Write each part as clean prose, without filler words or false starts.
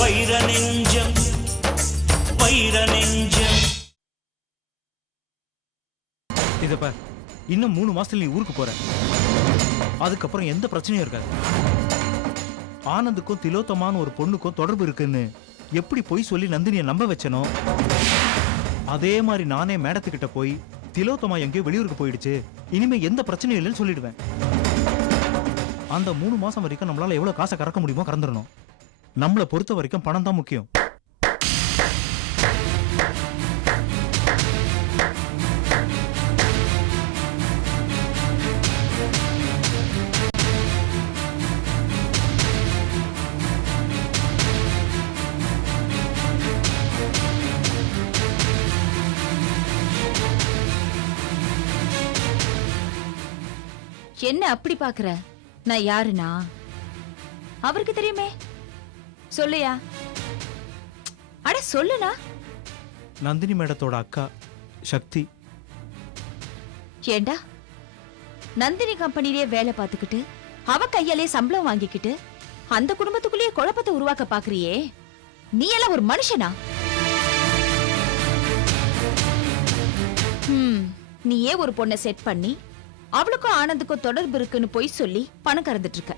வைர நெஞ்சம் வைர நெஞ்சம். இதப்ப இன்னும் 3 மாசத்துல நீ ஊருக்கு போற. அதுக்கப்புறம் எந்த பிரச்சனையும் இருக்காது. ஆனந்துக்கும் திலோத்தமான ஒரு பொண்ணுக்கும் தொடர்பு இருக்குன்னு எப்படி போய் சொல்லி நந்தினியை நம்ப வச்சனோ அதே மாதிரி நானே மேடத்துக்கிட்ட போய் திலோத்தமா எங்கேயோ வெளியூருக்கு போயிடுச்சு, இனிமே எந்த பிரச்சனையும் இல்லைன்னு சொல்லிடுவேன். அந்த 3 மாசம் வரைக்கும் நம்மளால எவ்வளவு காசை கறக்க முடியுமோ கறந்துடணும். நம்மளை பொறுத்த வரைக்கும் பணம் தான் முக்கியம். என்ன அப்படி பாக்குற? நான் யாருனா அவருக்கு தெரியுமே. சொல்லுயா. அட சொல்லுனா. நந்தினி மேடத்தோட அக்கா சக்தி. ஏண்டா நந்தினி கம்பெனிலேயே வேலை பார்த்துக்கிட்டு அவ கையாலே சம்பளம் வாங்கிக்கிட்டு அந்த குடும்பத்துக்குள்ளேயே குழப்பத்தை உருவாக்க பாக்குறியே, நீ எல்லாம் ஒரு மனுஷனா? நீயே ஒரு பொண்ணை செட் பண்ணி அவளுக்கும் ஆனந்துக்கும் தொடர்பு இருக்குன்னு போய் சொல்லி பணம் கறந்துட்டு இருக்க.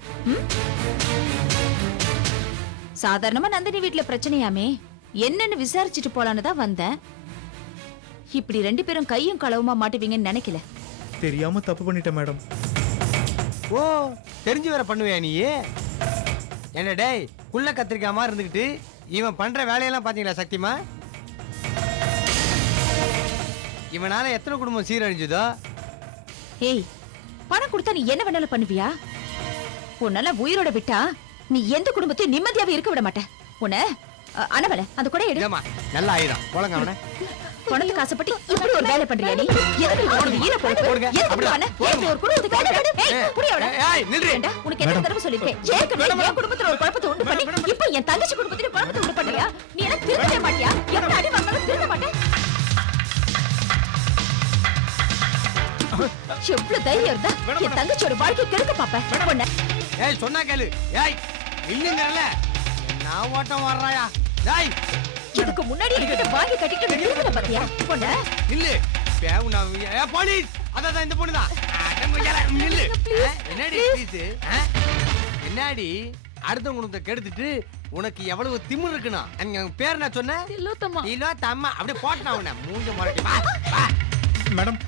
சாதாரணமா நந்தினி வீட்டுல பிரச்சனையாமே, என்னன்னு விசாரிச்சுட்டு போலான்னு தான் வந்தேன். இப்படி 2 பேரும் கையும் களவுமா மாட்டுவீங்கன்னு நினைக்கல. தெரியாம தப்பு பண்ணிட்டேன் மேடம். ஓ, தெரிஞ்சு வேற பண்ணுவியா நீ? என்ன டேய், குள்ள கத்திரிக்காம இருந்துகிட்டு இவன் பண்ற வேலையெல்லாம் பாத்தீங்களா சக்திமா? இவனால எத்தனை குடும்பம் சீரழிஞ்சுதோ. ஏய், பணம் கொடுத்தா நீ என்ன வேணாலும் பண்ணுவியா? உன்னால உயிரோட விட்டா நீ எந்த குடும்பத்தையும் நிம்மதியாவே இருக்க விட மாட்ட. உன்ன அனவல அந்த கூட எடு. நல்ல ஆயிரம் போலங்க அவன. பணத்துக்கு ஆசைப்பட்டு இப்படி ஒரு வேலை பண்றியா நீ? எதுக்கு ஓடுது? ஈர போடுங்க. எதுக்கு பண்ண? ஏய், ஒரு குடும்பத்துக்கு வேலை எடு. ஏய், புரியவட. ஏய், நில்றேன்டா. உனக்கு என்ன தடவை சொல்லிருக்கேன்? ஏற்கனவே என் குடும்பத்துல ஒரு குழப்பத்தை உண்டு பண்ணி இப்போ என் தங்கச்சி குடும்பத்துல குழப்பத்தை உண்டு பண்றியா? நீ என்ன திருந்தவே மாட்டியா? எப்படி அடி வாங்கணும் திருந்த மாட்டே? எவ்வளவு தைரியம் இருந்தா என் தங்கச்சியோட வாழ்க்கை கெடுக்க பாப்ப பொண்ண. ஏய், சொன்னா கேளு. ஏய், இல்லங்கறல. நான் ஓட்டம் வர்றாயா? டேய், இதுக்கு முன்னாடி என்கிட்ட வாங்கி கட்டிட்டு நிறுத்தல பாத்தியா பொண்ண? நில்லு. பேவுனா போலீஸ். அதான் இந்த பொண்ணு தான். நில்லு. என்னடி ப்ளீஸ்? என்னடி அடுத்த குணத்தை கெடுத்துட்டு உனக்கு எவ்வளவு திமிரு இருக்குனா? அங்க பேர் நான் சொன்னேன். திலோத்தமா. திலோத்தமா. அப்படியே போட்டா உன்னை மூஞ்ச முறைக்கு. வா வா. மேடம்,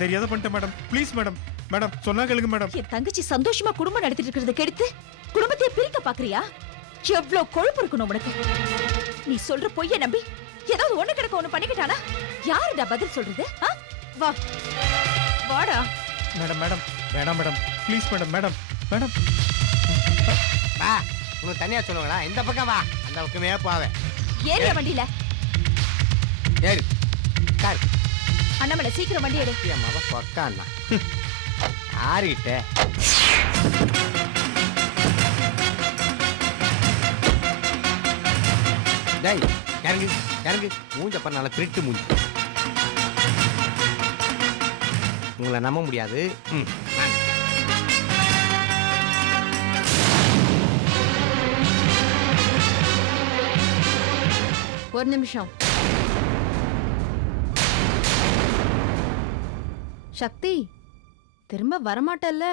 தெரியாத பண்ணிட்டேன் மேடம். Please madam. மேடம் சொன்னா கேளுங்க மேடம். என் தங்கச்சி சந்தோஷமா குடும்பம் நடத்திட்டு இருக்கிறத கெடுத்து குடும்பத்தை பிரிக்க பாக்குறியா? எவ்வளவு கொழுப்பு இருக்கணும் உனக்கு? நீ சொல்ற பொய்ய நம்பி ஏதாவது ஒண்ணு கிடக்க ஒண்ணு பண்ணிக்கிட்டானா யாருடா பதில் சொல்றது? வா வாடா. மேடம் மேடம் வேண்டாம் madam. Please madam. Madam madam வா. உனக்கு தனியா சொல்லுவாங்களா? இந்த பக்கம் வா. அந்த பக்கமே போவே. ஏறிய வண்டியில ஏறு. கார். அண்ணாமலை சீக்கிரம் வண்டி எடு. அம்மாவா பக்கான்னா ஆறிட்ட. டேய், இறங்கு இறங்கு. மூஞ்ச பண்ணால திருட்டு மூஞ்சி. உங்களை நம்ப முடியாது. ஒரு நிமிஷம். சக்தி திரும்ப வரமாட்டல்ல?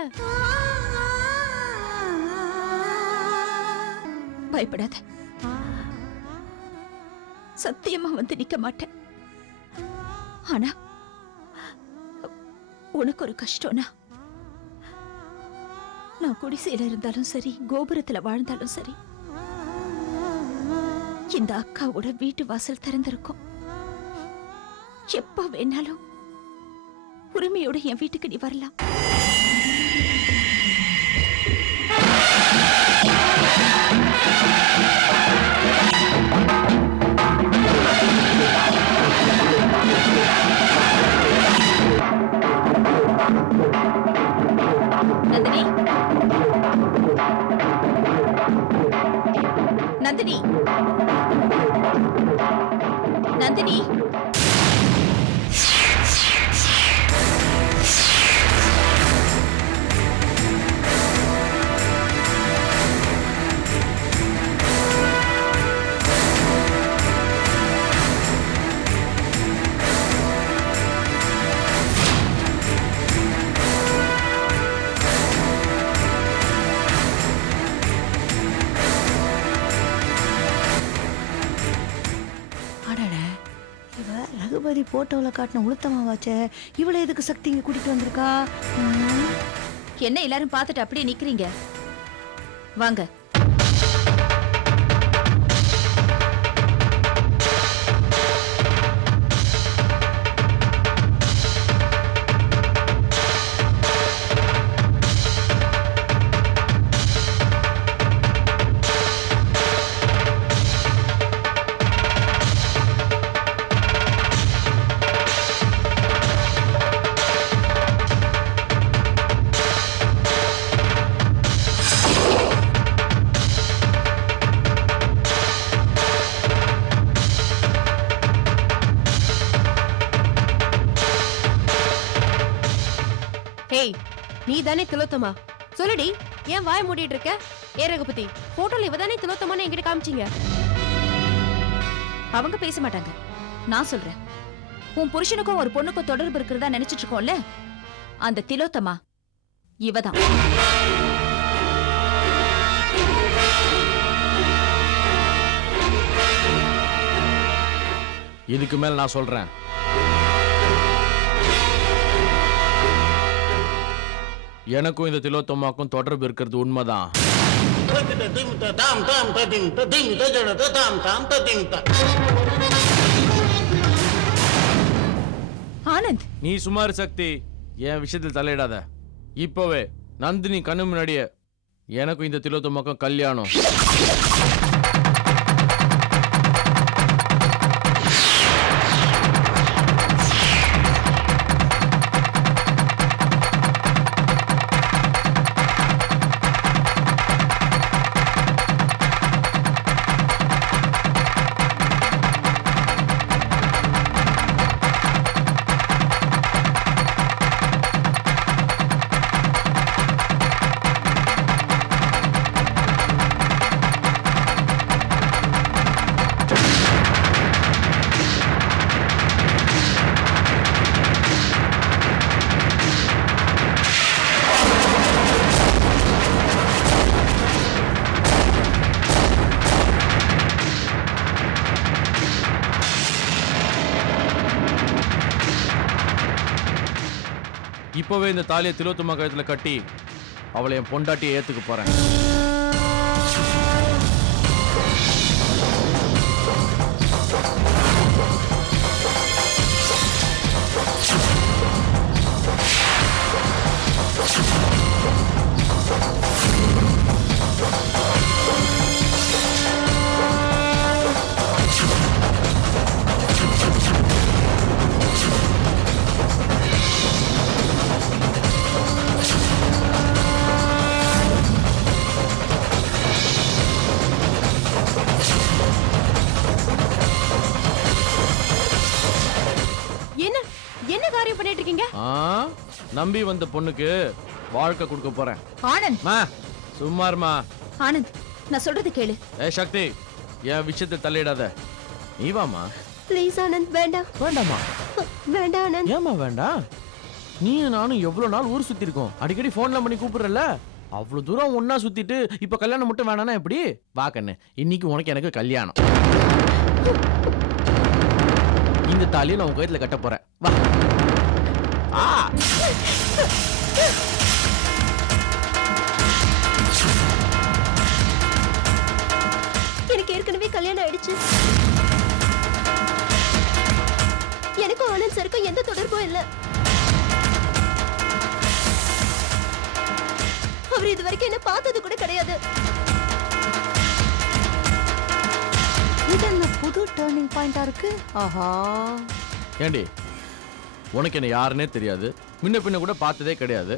பயப்படாத, சத்தியமா வந்து நிக்க மாட்டேன். ஆனா உனக்கு ஒரு கஷ்டம்னா நான் குடிசையில இருந்தாலும் சரி, கோபுரத்துல வாழ்ந்தாலும் சரி, இந்த அக்காவோட வீட்டு வாசல் திறந்திருக்கும். எப்ப வேணாலும் உரிமையோட என் வீட்டுக்கு நீ வரலாம். நந்தினி, நந்தினி, நந்தினி. ரகுபதி போட்டோவில் காட்டின உளுத்தமாவாச்சே, இவளை எதுக்கு சக்தி இங்க கூட்டிட்டு வந்திருக்கா? என்ன எல்லாரும் பார்த்துட்டு அப்படியே நிக்கிறீங்க? வாங்க. ஹேய், நீ தானே திலோத்தமா? சொல்லுடி, ஏன் வாய மூடிட்டு இருக்க? ஏ ரகுபதி, போட்டோல இவ தானே திலோத்தமான்னு என்கிட்ட காமிச்சீங்க. அவங்க பேச மாட்டாங்க, நான் சொல்றேன். உன் புருஷனுக்கும் ஒரு பொண்ணுக்கும் தொடர்பு இருக்கிறதா நினைச்சிட்டு இருக்கோம்ல, அந்த திலோத்தமா இவதான். இதுக்கு மேல நான் சொல்றேன். எனக்கும் இந்த திலோத்தமாக்கும் தொடர்பு இருக்கிறது உண்மைதான். ஆனந்த், நீ சுமார் சக்தி, என் விஷயத்தில் தலையிடாத. இப்பவே நந்தினி கண்ணு முன்னாடியே எனக்கும் இந்த திலோத்தமாக்கும் கல்யாணம். இப்பவே இந்த தாலியை திலோத்தமா கழுத்துல கட்டி அவளை என் பொண்டாட்டியை ஏத்துக்க போறேன். என்ன காரியம் பண்ணிட்டு இருக்கீங்க? நம்பி வந்த பொண்ணுக்கு வாழ்க்கை கொடுக்க போறேன். ஆனந்த், சும்மாருமா. ஆனந்த், நான் சொல்றது கேளு. சக்தி, என் விஷயத்தை தலையிடாத. நீ வாமா. ப்ளீஸ் ஆனந்த், வேண்டாம். வேண்டாமா? வேண்டாம் ஆனந்த். ஏமா வேண்டாம்? நீ நானும் எவ்வளவு நாள் ஊர் சுத்தி இருக்கோம். அடிக்கடி போன்ல பண்ணி கூப்பிடுறல. அவ்வளவு தூரம் ஒன்னா சுத்திட்டு இப்ப கல்யாணம் மட்டும் வேணானா எப்படி? வா கண்ணு, இன்னைக்கு உனக்கு எனக்கு கல்யாணம். இந்த தாலியை நான் உன் கழுத்துல கட்ட போறேன். வா. எனக்கு ஏற்கனவே கல்யாணம் ஆயிடுச்சு. எனக்கும் ஆனந்த் சருக்கும் எந்த தொடர்பும் இல்ல. அவர் இது வரைக்கும் என்ன பார்த்தது கூட கிடையாது. இதெல்லாம் புது டர்னிங் பாயிண்டா இருக்கு. ஆஹா, ஏண்டி, உனக்கு என்ன யாருன்னே தெரியாது, முன்ன பின்ன கூட பார்த்ததே கிடையாது.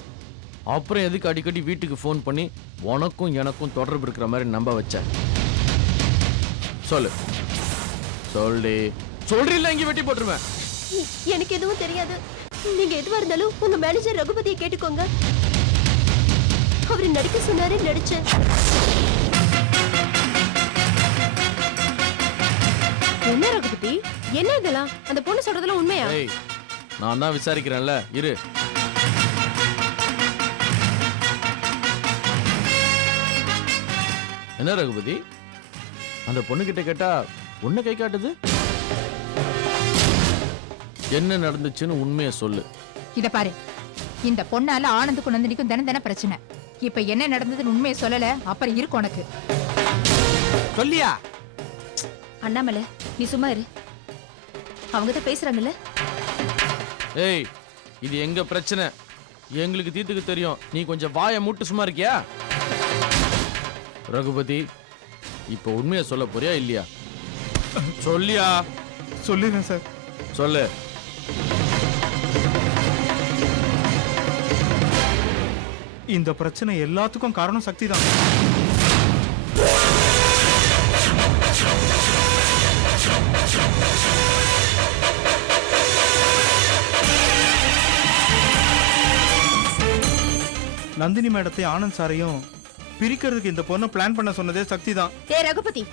அப்புறம் எதுக்கு அடிக்கடி வீட்டுக்கு ஃபோன் பண்ணி உனக்கும் எனக்கும் தொடர்பு இருக்கிற மாதிரி நம்ப வச்ச? சொல்லு சொல்லி சொல்றீல்ல, இங்க வெட்டி போட்டுருவேன். எனக்கு எதுவும் தெரியாது. நீங்க எதுவா இருந்தாலும் உங்க மேனேஜர் ரகுபதியை கேட்டுக்கோங்க. அவரு நடிக்க சொன்னாரு, நடிச்சேன். என்ன ரகுபதி, என்ன இதெல்லாம்? அந்த பொண்ணு சொல்றதெல்லாம் உண்மையா? ஏய், நான் தான் விசாரிக்கிறேன்ல, இரு. என்ன ரகுபதி, அந்த பொண்ணு கிட்ட கேட்டா உன்னை கை காட்டுது? என்ன நடந்துச்சுன்னு உண்மையை சொல்லு. இத பாரு, இந்த பொண்ணால ஆனந்துக்கும் நந்தினிக்கும் தினம் பிரச்சனை. இப்ப என்ன நடந்ததுன்னு உண்மையை சொல்லல, அப்புறம் இருக்கு உனக்கு. சொல்லியா? அண்ணாமலை, நீ சும்மா இரு. அவங்க தான் பேசுறாங்கல்ல. ஏய், இது எங்க பிரச்சனை, எங்களுக்கு தீர்த்துக்கு தெரியும். நீ கொஞ்சம் வாயை மூட்டு சும்மா இருக்கியா? ரகுபதி, இப்போ உண்மையை சொல்ல போறியா இல்லையா? சொல்லியா? சொல்லிடுறேன் சார். சொல்லு. இந்த பிரச்சனை எல்லாத்துக்கும் காரணம் சக்தி தான். நந்தினி மேடத்தை ஆனந்த் சாரையும் பிரிக்கிறதுக்கு இந்த பொண்ணை பிளான் பண்ண சொன்னதே சக்தி தான். ஏ ரகுபதி,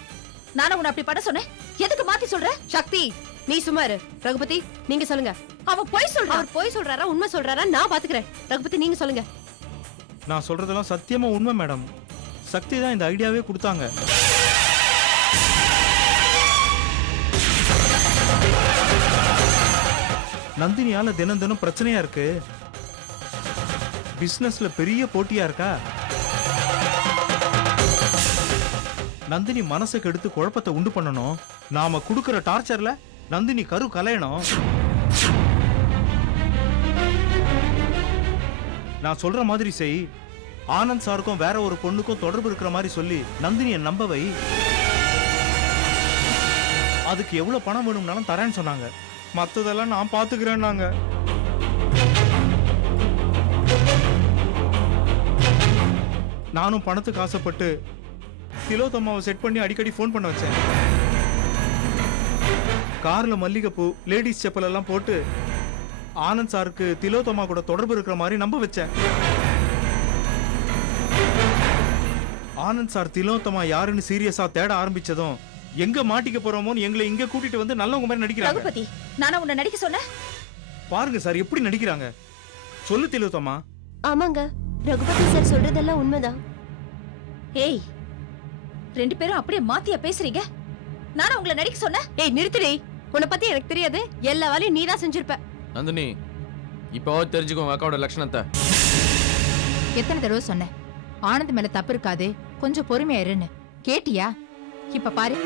நானும் உன்னை அப்படி பண்ண சொன்னேன், எதுக்கு மாத்தி சொல்ற? சக்தி, நீ சும்மா இரு. ரகுபதி, நீங்க சொல்லுங்க. அவன் பொய் சொல்றான். அவர் போய் சொல்றாரா உண்மை சொல்றாரா நான் பாத்துக்கிறேன். ரகுபதி, நீங்க சொல்லுங்க. நான் சொல்றதெல்லாம் சத்தியமா உண்மை மேடம். சக்தி தான் இந்த ஐடியாவே கொடுத்தாங்க. நந்தினியால தினம் தினம் பிரச்சனையா இருக்கு. பிசினஸ்ல பெரிய போட்டியா இருக்கா. நந்தினி மனசுக்கு எடுத்து குழப்பத்தை உண்டு பண்ணணும். நாம குடுக்கிற டார்ச்சர்ல நந்தினி கரு கலையணும். நான் சொல்ற மாதிரி செய். ஆனந்த் சாருக்கும் வேற ஒரு பொண்ணுக்கும் தொடர்பு இருக்கிற மாதிரி சொல்லி நந்தினியை நம்ப வை. அதுக்கு எவ்வளவு பணம் வேணும்னாலும் தரேன்னு சொன்னாங்க. மத்ததெல்லாம் நான் பாத்துக்கிறேன்னாங்க. நானும் பணத்துக்கு ஆசைப்பட்டு திலோத்தம்மாவை செட் பண்ணி அடிக்கடி ஃபோன் பண்ண வச்சேன். கார்ல மல்லிகைப்பூ, லேடிஸ் செப்பல் எல்லாம் போட்டு ஆனந்த் சாருக்கு திலோத்தம்மா கூட தொடர்பு இருக்கிற மாதிரி நம்ப வச்சேன். ஆனந்த் சார் திலோத்தம்மா யாருன்னு சீரியஸா தேட ஆரம்பிச்சதும் எங்க மாட்டிக்க போறோமோன்னு எங்களை இங்க கூட்டிட்டு வந்து நல்லவங்க மாதிரி நடிக்கிறாங்க. ரகுபதி, நானும் உன்னை நடிக்க சொன்னேன். பாருங்க சார் எப்படி நடிக்கிறாங்க. சொல்லு திலோத்தம்மா. ஆமாங்க, ரகுபதி சார் சொல்றதெல்லாம் உண்மைதான். ஏய், ரெண்டு பேரும் அப்படியே மாத்தியா பேசுறீங்க? நானும் உங்களை நடிக்க சொன்னேன். ஏய் நிறுத்துடி. உன்னை பத்தி எனக்கு தெரியாது. எல்லா வேலையும் நீ தான் செஞ்சிருப்ப. நந்தினி, இப்போ தெரிஞ்சுக்கோ அக்காவோட லட்சணத்தை. எத்தனை தடவை சொன்னேன், ஆனந்த் மேல தப்பு இருக்காது, கொஞ்சம் பொறுமையா இருன்னு. கேட்டியா? இப்ப பாரு,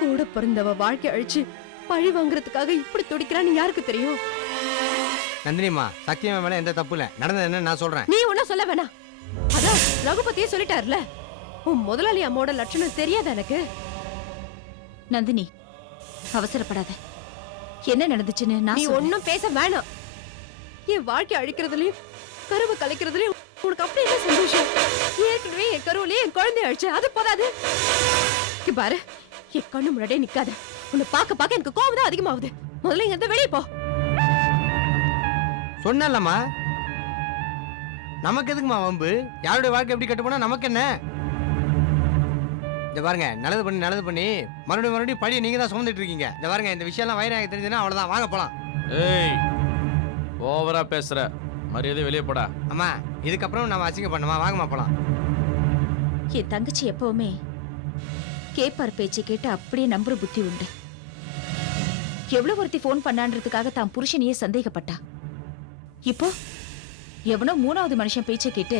கூட பிறந்தவ வாழ்க்கை அழிச்சு பழி வாங்குறதுக்காக இப்படி துடிக்கிறான்னு யாருக்கு தெரியும்? நந்தினிமா, சத்தியமா மேல எந்த தப்பு இல்ல. நடந்தது என்ன நான் சொல்றேன். நீ ஒன்னும் சொல்ல வேணாம். அதான் ரகுபதியே சொல்லிட்டாருல. உன் முதலாளி அம்மாவோட லட்சணம் தெரியாத எனக்கு. நந்தினி, அவசரப்படாத. என்ன நடந்துச்சுன்னு நான் நீ சொல்றேன். ஒன்னும் பேச வேணாம். என் வாழ்க்கை அழிக்கிறதுலயும் கருவை கலைக்கிறதுலயும் உனக்கு அப்படி என்ன சந்தோஷம்? ஏற்கனவே என் கருவிலேயே என் குழந்தைய அழிச்சு, அது போதாது. இங்க பாரு, என் கண்ணு முன்னாடியே நிக்காத. உன்னை பார்க்க பார்க்க எனக்கு கோபம் தான் அதிகமாகுது. முதல்ல இங்க இருந்து வெளியே போ. சொன்னல்லம்மா, நமக்கு எதுக்குமா வம்பு? யாருடைய வாழ்க்கை எப்படி கட்டு போனா நமக்கு என்ன? இந்த பாருங்க, நல்லது பண்ணி மறுபடியும் பழியை நீங்க தான் சுமந்துட்டு இருக்கீங்க. இந்த பாருங்க, இந்த விஷயம்லாம் வயிறாக தெரிஞ்சுன்னா அவ்வளவுதான். வாங்க போலாம். ஏய், ஓவரா பேசுற. மரியாதை வெளியே போடா. அம்மா, இதுக்கப்புறம் நம்ம அசிங்க பண்ணுமா? வாங்கம்மா போலாம். என் தங்கச்சி எப்பவுமே கேப்பார் பேச்சு கேட்டு அப்படியே நம்புற புத்தி உண்டு. எவ்வளவு ஒருத்தி போன் பண்ணான்றதுக்காக தான் புருஷனையே சந்தேகப்பட்டா. இப்போ எவனோ மூணாவது மனுஷன் பேச்சை கேட்டு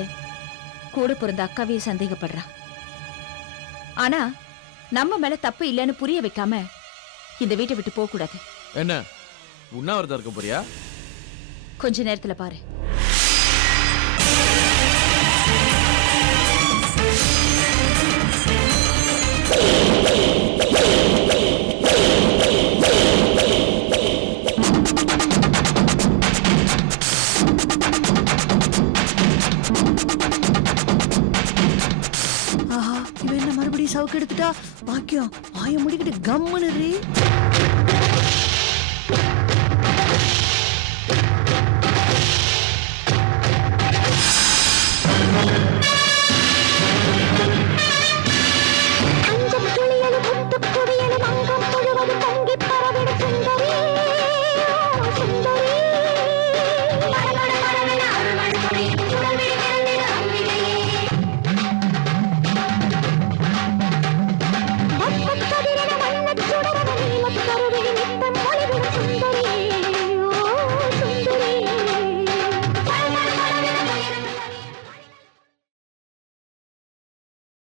கூட பிறந்த அக்காவையே சந்தேகப்படுறா. ஆனா நம்ம மேல தப்பு இல்லைன்னு புரிய வைக்காம இந்த வீட்டை விட்டு போக கூடாது. என்ன உண்ணாவிரதம் இருக்க போறியா? கொஞ்ச நேரத்துல பாரு. ஆஹா, இவன் என்ன மறுபடியும் சவுக்கு எடுத்துட்டா? பாக்கியம், வாய முடிக்கிட்டு கம்முன்னு இரு.